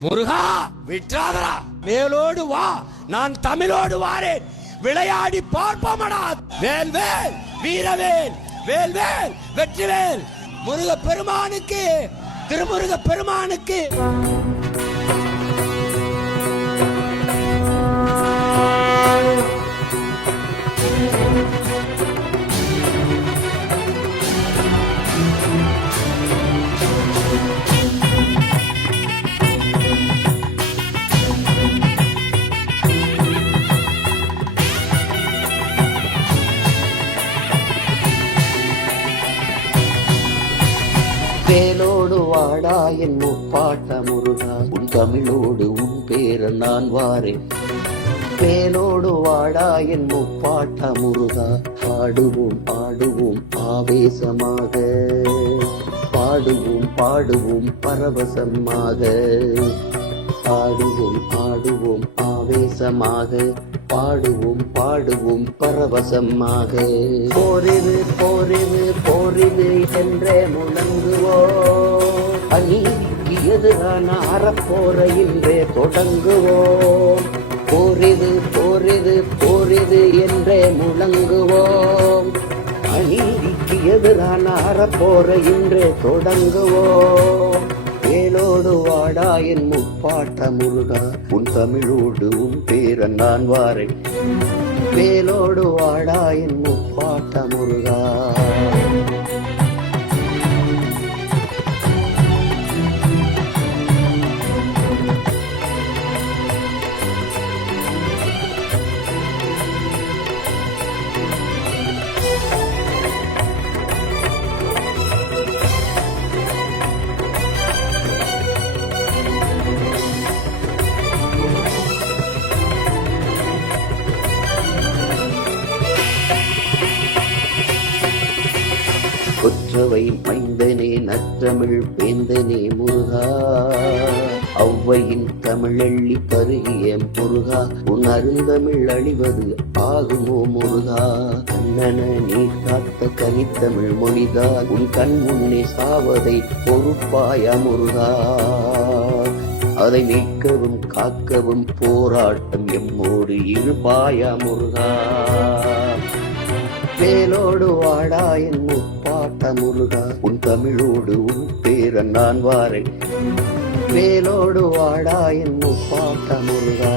முருகா விட்டாதரா, மேலோடு வா, நான் தமிழோடு வாரேன், விளையாடி பார்ப்போமடா. வேல் வேல் வீரவேல், வேல் வேல் வெற்றிவேல், முருக பெருமானுக்கு, திருமுருக பெருமானுக்கு. வேலோடு வாடா என் முப்பாட்ட முருகா, உன் தமிழோடு உன் பேர நான் வாரேன். வேலோடு வாடா என் முப்பாட்ட முருகா, பாடுவோம் பாடுவோம் ஆவேசமாக, பாடுவோம் பாடுவோம் பரவசமாக, பாடுவோம் ஆடுவோம் ஆவேசமாக, பாடுவோம் பாடுவோம் பரவசமாக. போரிது போரிது போரிது என்றே முழங்குவோம், அநீதிக்கு எதிரான அறப்போர இன்றே தொடங்குவோம். போரிது போரிது போரிது என்றே முழங்குவோம், அநீதிக்கு எதிரான அறப்போர இன்றே தொடங்குவோம். வேலோடு வாடா என் முப்பாட்ட முருகா, உன் தமிழோடு உன் பேர நான் வாரேன். வேலோடு வாடா என் முப்பாட்ட முருகா. கொற்றவை மைந்தனே நற்றமிழ் வேந்தனே முருகா, ஔவையின் தமிழள்ளி பருகிய முருகா, உன் அருந்தமிழ் அழிவது ஆகுமோ முருகா. கண்ணன நீ காத்த கனித்தமிழ் மொழிதான் உன் கண் முன்னே சாவதை பொறுப்பாயா முருகா. அதை மீட்கவும் காக்கவும் போராட்டம் எம்மோடு இருப்பாயா முருகா. வேலோடு வாடா என் முப்பாட்ட முருகா, உன் தமிழோடு உன் பேர நான் வாரேன். வேலோடு வாடா என் முப்பாட்ட முருகா.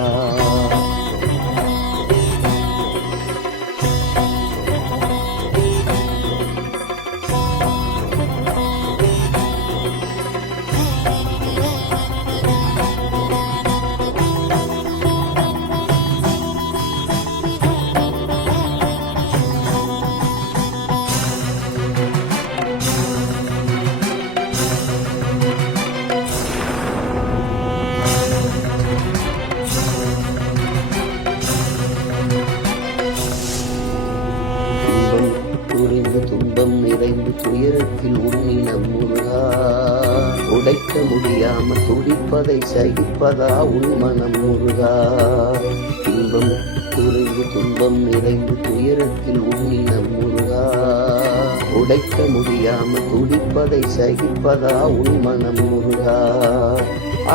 துன்பம் நிறைந்து துயரத்தில் உன்னின முருகா, உடைக்க முடியாமல் துடிப்பதை சகிப்பதா உன் மனம் முருகா. இன்பம் குறைந்து துன்பம் நிறைந்து துயரத்தில் உன்னின முருகா, உடைக்க முடியாமல் துடிப்பதை சகிப்பதா உன் மனம் முருகா.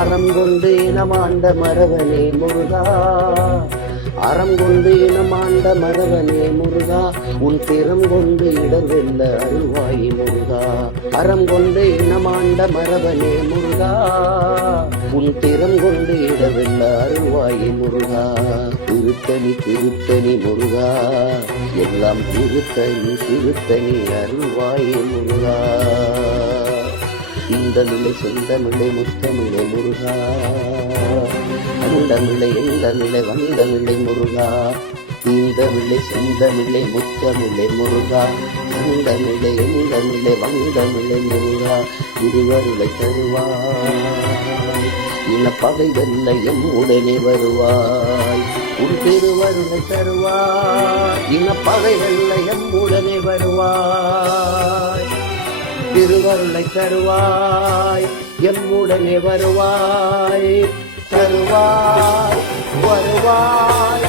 அறம் கொண்டு இனமாண்ட மரவனே முருகா, அறம் கொண்டு இனமாண்ட மரவனே முருகா, உன் திறம் கொண்டு இடர்வெல்ல அருள்வாயி முருகா. அறம் கொண்டு இனமாண்ட மரவனே முருகா, உன் திறம் கொண்டு இடர்வெல்ல அருள்வாயி முருகா. திருத்தணி திருத்தணி முருகா, எல்லாம் திருத்தணி திருத்தணி அருள்வாயி முருகா. இந்தமிழை செந்தமிழை முத்தமிழை முருகா, அந்தமிழை எந்தமிழை வந்தமிழை முருகா. இந்தமிழை செந்தமிழை முத்தமிழை முருகா, அந்தமிழை எந்தமிழை வந்தமிழை முருகா. இருவருளை தருவாய், இன பகை வெல்ல எம் உடனே வருவாய். உன் திருவருளை தருவாய், இன பகை வெல்ல எம் உடனே வருவாய். திருவருளை தருவாய், எம்முடனே வருவாய். தருவாய் வருவாய்